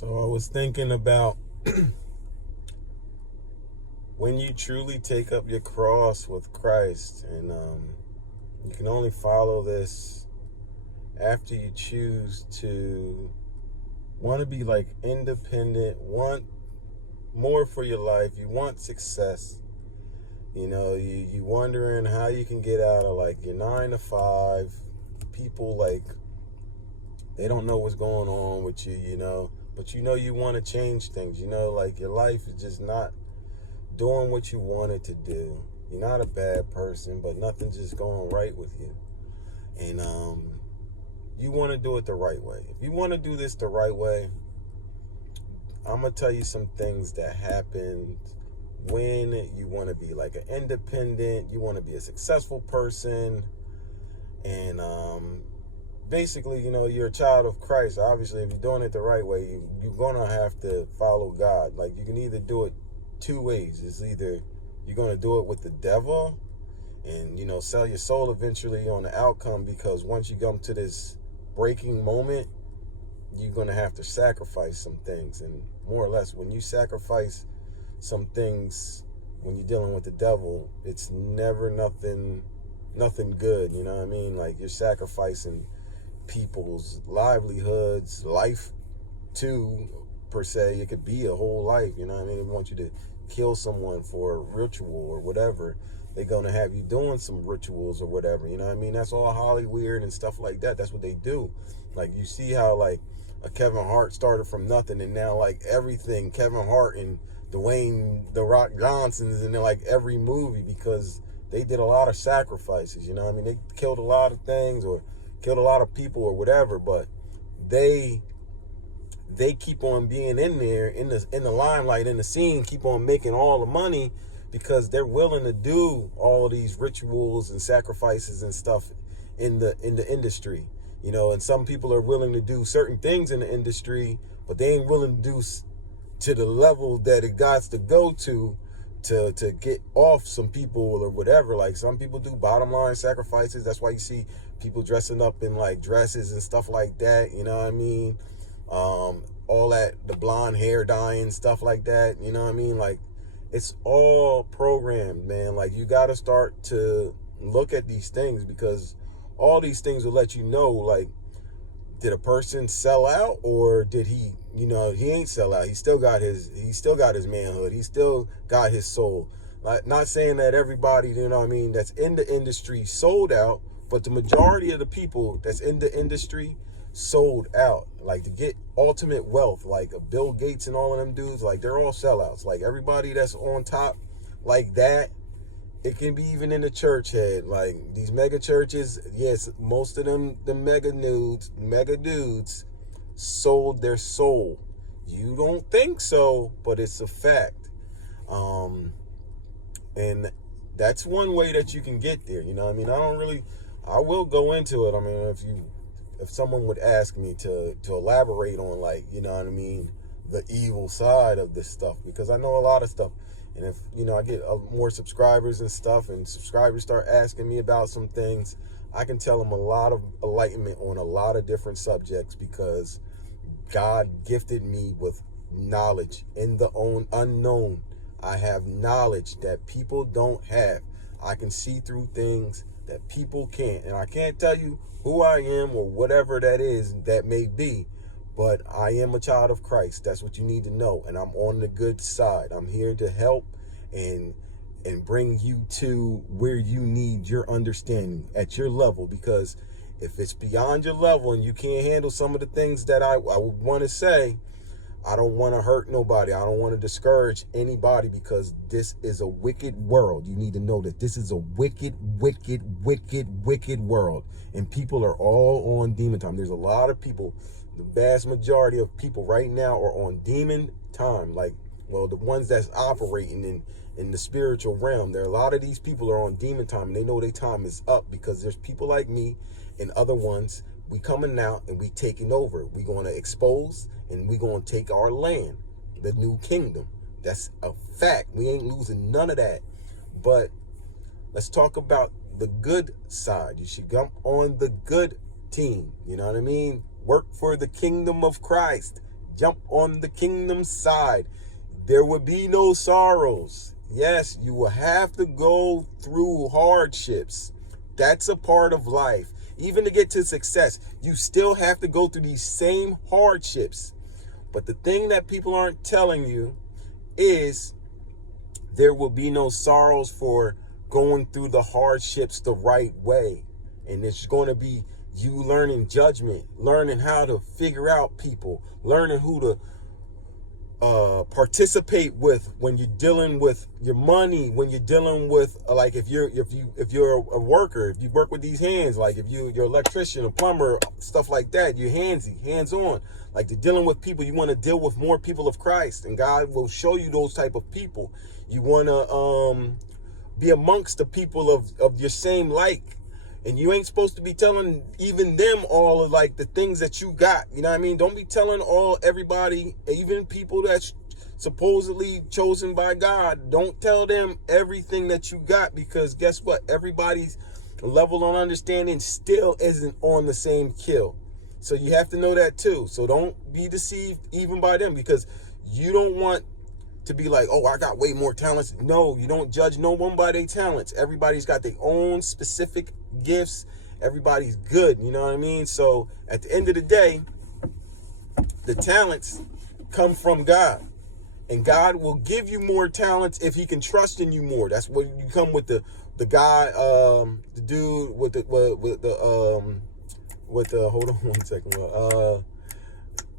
So I was thinking about when you truly take up your cross with Christ, and you can only follow this after you choose to want to be like independent, want more for your life, you want success. You wondering how you can get out of like your 9 to 5. People like they don't know what's going on with you, but you want to change things. Like your life is just not doing what you want it to do. You're not a bad person, but nothing's just going right with you. And you want to do it the right way. If you want to do this the right way, I'm going to tell you some things that happen when you want to be like an independent, you want to be a successful person, and basically, you're a child of Christ. Obviously, if you're doing it the right way, you're going to have to follow God. Like, you can either do it two ways. It's either you're going to do it with the devil and, sell your soul eventually on the outcome, because once you come to this breaking moment, you're going to have to sacrifice some things. And more or less, when you sacrifice some things, when you're dealing with the devil, it's never nothing good. You know what I mean? Like, you're sacrificing people's livelihoods, life too, per se. It could be a whole life. You know what I mean? They want you to kill someone for a ritual or whatever. They're going to have you doing some rituals or whatever. You know what I mean? That's all Hollywood and stuff like that. That's what they do. Like, you see how like a Kevin Hart started from nothing, and now like everything, Kevin Hart and Dwayne The Rock Johnson's in like every movie, because they did a lot of sacrifices. You know what I mean? They killed a lot of things or killed a lot of people or whatever, but they keep on being in there in the limelight, in the scene, keep on making all the money, because they're willing to do all of these rituals and sacrifices and stuff in the industry. And some people are willing to do certain things in the industry, but they ain't willing to do to the level that it got to go to get off some people or whatever. Like, some people do bottom line sacrifices. That's why you see people dressing up in like dresses and stuff like that. You know what I mean? All that, the blonde hair dyeing, stuff like that. You know what I mean? Like, it's all programmed, man. Like, you got to start to look at these things, because all these things will let you know, like, did a person sell out, or did he, he ain't sell out. He still got his manhood. He still got his soul. Like, not saying that everybody, that's in the industry sold out, but the majority of the people that's in the industry sold out. Like, to get ultimate wealth, like Bill Gates and all of them dudes, like, they're all sellouts. Like, everybody that's on top like that, it can be even in the church head. Like, these mega churches, yes, most of them, the mega dudes sold their soul. You don't think so, but it's a fact. And that's one way that you can get there. You know what I mean? I will go into it. I mean, if someone would ask me to elaborate on, like, you know what I mean, the evil side of this stuff, because I know a lot of stuff. And if, I get more subscribers and stuff, and subscribers start asking me about some things, I can tell them a lot of enlightenment on a lot of different subjects, because God gifted me with knowledge in the unknown. I have knowledge that people don't have. I can see through things that people can't. And I can't tell you who I am or whatever that is that may be, but I am a child of Christ. That's what you need to know. And I'm on the good side. I'm here to help and bring you to where you need your understanding at your level. Because if it's beyond your level and you can't handle some of the things that I would want to say, I don't want to hurt nobody. I don't want to discourage anybody, because this is a wicked world. You need to know that this is a wicked, wicked, wicked, wicked world. And people are all on demon time. There's a lot of people. The vast majority of people right now are on demon time. Like, well, the ones that's operating in the spiritual realm, a lot of these people are on demon time, and they know their time is up, because there's people like me and other ones. We coming out and we taking over. We going to expose, and we going to take our land, the new kingdom. That's a fact. We ain't losing none of that. But let's talk about the good side. You should jump on the good team. You know what I mean? Work for the kingdom of Christ. Jump on the kingdom side. There will be no sorrows. Yes, you will have to go through hardships. That's a part of life. Even to get to success, you still have to go through these same hardships. But the thing that people aren't telling you is there will be no sorrows for going through the hardships the right way. And it's going to be you learning judgment, learning how to figure out people, learning who to participate with when you're dealing with your money, when you're dealing with like if you're a worker, if you work with these hands, like if you're an electrician, a plumber, stuff like that, you're hands on. Like you're dealing with people, you want to deal with more people of Christ, and God will show you those type of people. You want to be amongst the people of your same like. And you ain't supposed to be telling even them all of like the things that you got. You know what I mean? Don't be telling everybody, even people that's supposedly chosen by God. Don't tell them everything that you got, because guess what? Everybody's level on understanding still isn't on the same kill. So you have to know that too. So don't be deceived even by them, because you don't want to be like, oh, I got way more talents. No, you don't judge no one by their talents. Everybody's got their own specific gifts. Everybody's good, you know what I mean? So at the end of the day, the talents come from God, and God will give you more talents if he can trust in you more. That's what you come with the guy, the dude with the hold on one second,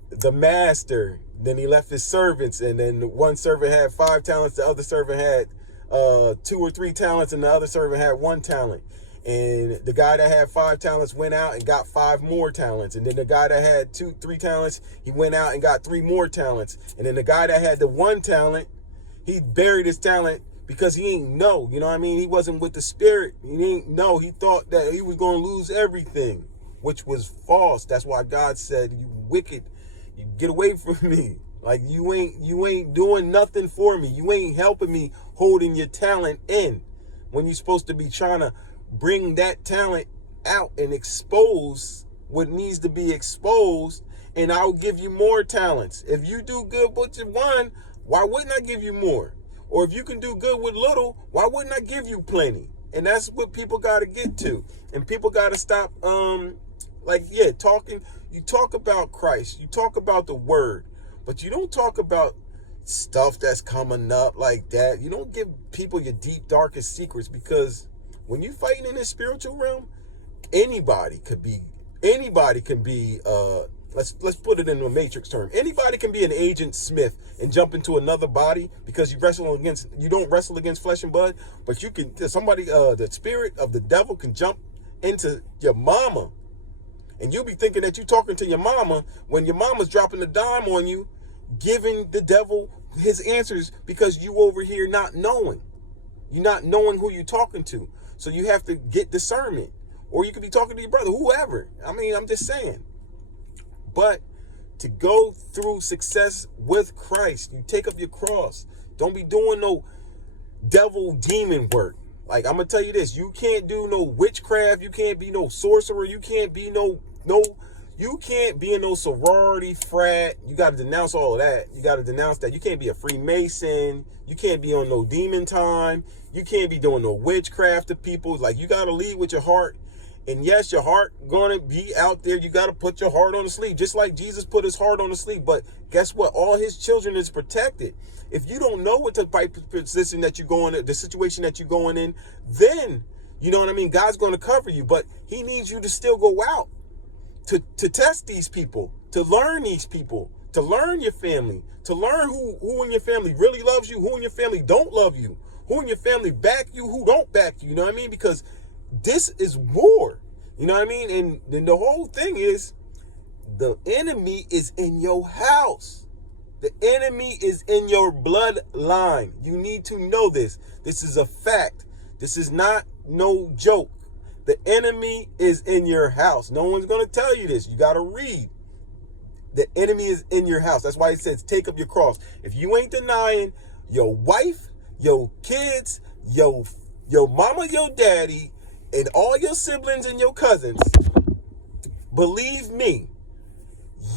the master. Then he left his servants, and then one servant had 5 talents, the other servant had 2 or 3 talents, and the other servant had 1 talent. And the guy that had 5 talents went out and got 5 more talents. And then the guy that had 2, 3 talents, he went out and got 3 more talents. And then the guy that had the 1 talent, he buried his talent because he ain't know. You know what I mean? He wasn't with the Spirit. He didn't know. He thought that he was going to lose everything, which was false. That's why God said, you wicked, you get away from me. Like you ain't doing nothing for me. You ain't helping me holding your talent in, when you're supposed to be trying to bring that talent out and expose what needs to be exposed, and I'll give you more talents. If you do good with one, why wouldn't I give you more? Or if you can do good with little, why wouldn't I give you plenty? And that's what people got to get to. And people got to stop, talking. You talk about Christ, you talk about the word, but you don't talk about stuff that's coming up like that. You don't give people your deep, darkest secrets, because when you're fighting in this spiritual realm, anybody can be, let's put it in a matrix term. Anybody can be an Agent Smith and jump into another body, because you don't wrestle against flesh and blood, but you can, the spirit of the devil can jump into your mama. And you'll be thinking that you're talking to your mama when your mama's dropping a dime on you, giving the devil his answers, because you over here not knowing. You're not knowing who you're talking to. So you have to get discernment. Or you could be talking to your brother, whoever. I mean, I'm just saying. But to go through success with Christ, you take up your cross. Don't be doing no devil demon work. Like, I'm going to tell you this. You can't do no witchcraft. You can't be no sorcerer. You can't be you can't be in no sorority, frat. You got to denounce all of that. You got to denounce that. You can't be a Freemason. You can't be on no demon time. You can't be doing no witchcraft to people. Like, you got to lead with your heart. And yes, your heart going to be out there. You got to put your heart on the sleeve, just like Jesus put his heart on the sleeve. But guess what? All his children is protected. If you don't know what the position that you're going in, the situation that you're going in, then, you know what I mean? God's going to cover you. But he needs you to still go out to test these people, to learn these people, to learn your family, to learn who in your family really loves you, who in your family don't love you, who in your family back you, who don't back you. You know what I mean? Because this is war. You know what I mean? And then the whole thing is, the enemy is in your house. The enemy is in your bloodline. You need to know this. This is a fact. This is not no joke. The enemy is in your house. No one's going to tell you this. You got to read. The enemy is in your house. That's why it says take up your cross. If you ain't denying your wife, your kids, your mama, your daddy, and all your siblings and your cousins, believe me,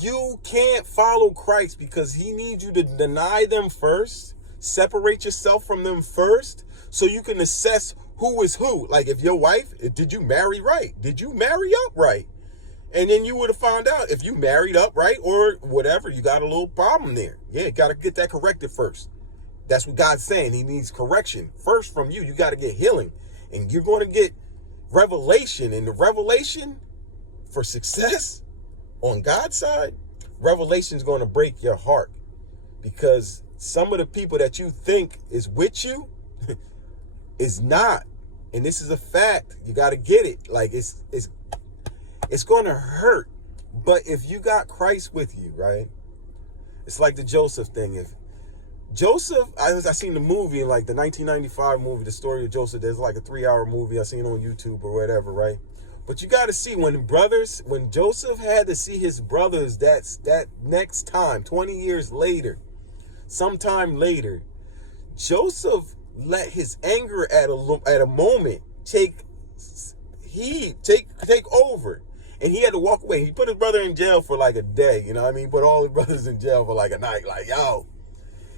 You can't follow Christ because he needs you to deny them first, separate yourself from them first, so you can assess who is who. Like if your wife, did you marry right? Did you marry up right? And then you would have found out if you married up right or whatever, you got a little problem there. Yeah, got to get that corrected first. That's what God's saying. He needs correction first from you. You got to get healing. And you're going to get revelation. And the revelation for success on God's side, revelation is going to break your heart. Because some of the people that you think is with you is not. And this is a fact. You got to get it. Like it's going to hurt. But if you got Christ with you, right? It's like the Joseph thing. If Joseph, I seen the movie, like the 1995 movie, The Story of Joseph. There's like a 3-hour movie I seen on YouTube or whatever, right? But you got to see when Joseph had to see his brothers that next time, 20 years later, sometime later, Joseph let his anger at a moment take over. And he had to walk away. He put his brother in jail for like a day, you know what I mean? Put all his brothers in jail for like a night. Like, yo,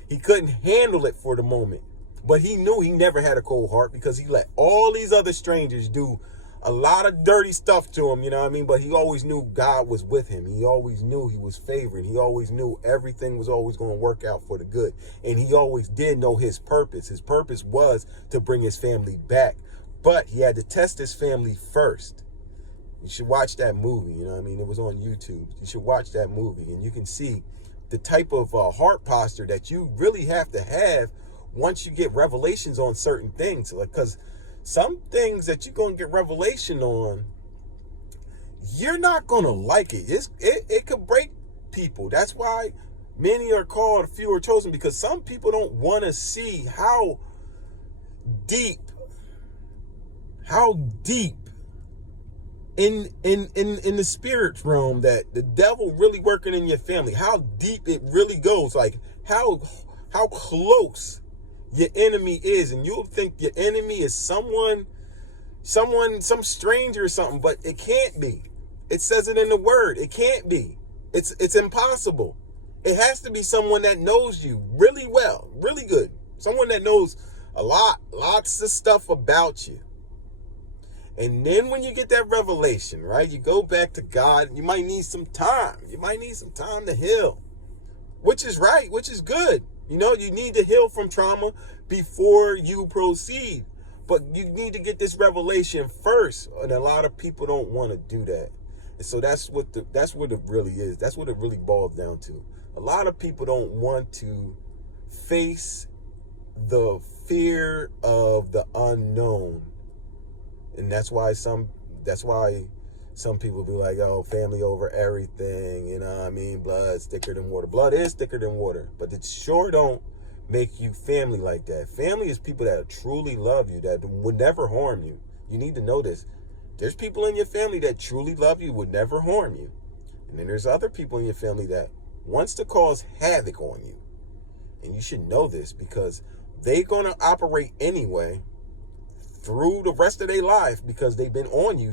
he couldn't handle it for the moment. But he knew he never had a cold heart because he let all these other strangers do a lot of dirty stuff to him, you know what I mean? But he always knew God was with him. He always knew he was favored. He always knew everything was always going to work out for the good. And he always did know his purpose. His purpose was to bring his family back. But he had to test his family first. You should watch that movie, you know what I mean? It was on YouTube. You should watch that movie and you can see the type of heart posture that you really have to have once you get revelations on certain things. Because some things that you're going to get revelation on, you're not going to like it. It could break people. That's why many are called, few are chosen, because some people don't want to see how deep in the spirit realm that the devil really working in your family, how deep it really goes, like how close your enemy is. And you'll think your enemy is some stranger or something, but it can't be. It says it in the word. It can't be. It's impossible. It has to be someone that knows you really well, really good. Someone that knows lots of stuff about you. And then when you get that revelation, right, you go back to God. You might need some time. You might need some time to heal, which is right, which is good. You know, you need to heal from trauma before you proceed. But you need to get this revelation first. And a lot of people don't want to do that. And so that's what it really is. That's what it really boils down to. A lot of people don't want to face the fear of the unknown. And that's why some people be like, oh, family over everything, you know what I mean? Blood's thicker than water. Blood is thicker than water, but it sure don't make you family like that. Family is people that truly love you, that would never harm you. You need to know this. There's people in your family that truly love you, would never harm you. And then there's other people in your family that wants to cause havoc on you. And you should know this because they're going to operate anyway through the rest of their life because they've been on you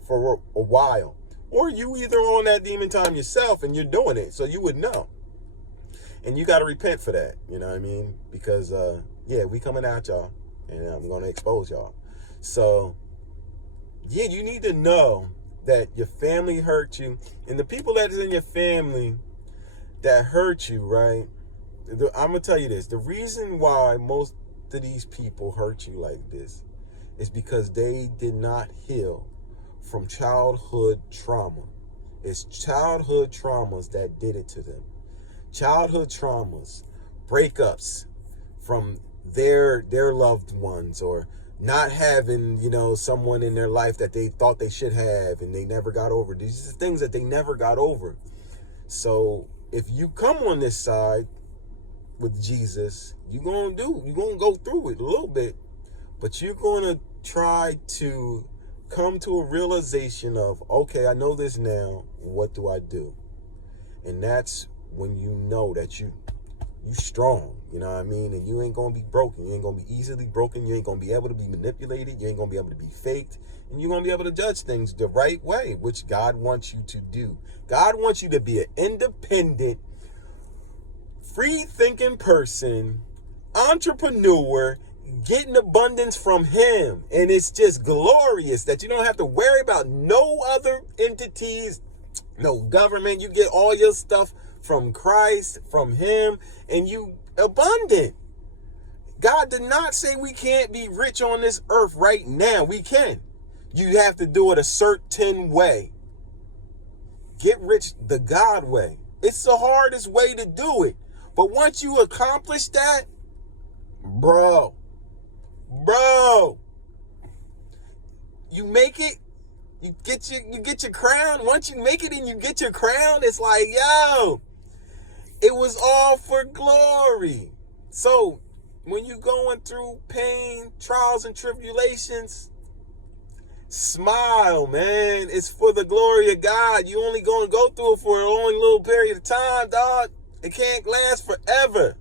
for a while. Or you either on that demon time yourself and you're doing it, so you would know. And you got to repent for that, you know what I mean? Because, we coming at y'all, and I'm going to expose y'all. So, yeah, you need to know that your family hurt you. And the people that is in your family that hurt you, right? I'm going to tell you this. The reason why most of these people hurt you like this is because they did not heal from childhood trauma. It's childhood traumas that did it to them. Childhood traumas, breakups from their loved ones, or not having, someone in their life that they thought they should have and they never got over. These are things that they never got over. So if you come on this side with Jesus, you're going to go through it a little bit, but you're going to try to come to a realization of, okay, I know this now. What do I do? And that's when you know that You strong, you know what I mean? And you ain't gonna be broken. You ain't gonna be easily broken. You ain't gonna be able to be manipulated. You ain't gonna be able to be faked. And you're gonna be able to judge things the right way, which God wants you to do. God wants you to be an independent, free-thinking person, entrepreneur, getting abundance from him. And it's just glorious that you don't have to worry about no other entities, no government. You get all your stuff from Christ, from him, and you abundant. God did not say we can't be rich on this earth right now. We can. You have to do it a certain way. Get rich the God way. It's the hardest way to do it. But once you accomplish that, bro, you make it, you get your crown. Once you make it and you get your crown, it's like, yo, it was all for glory. So when you going through pain, trials, and tribulations, smile, man. It's for the glory of God. You only going to go through it for a only little period of time, dog. It can't last forever.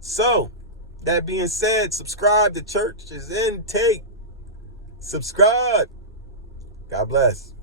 So, that being said, subscribe to Church's Intake. Subscribe. God bless.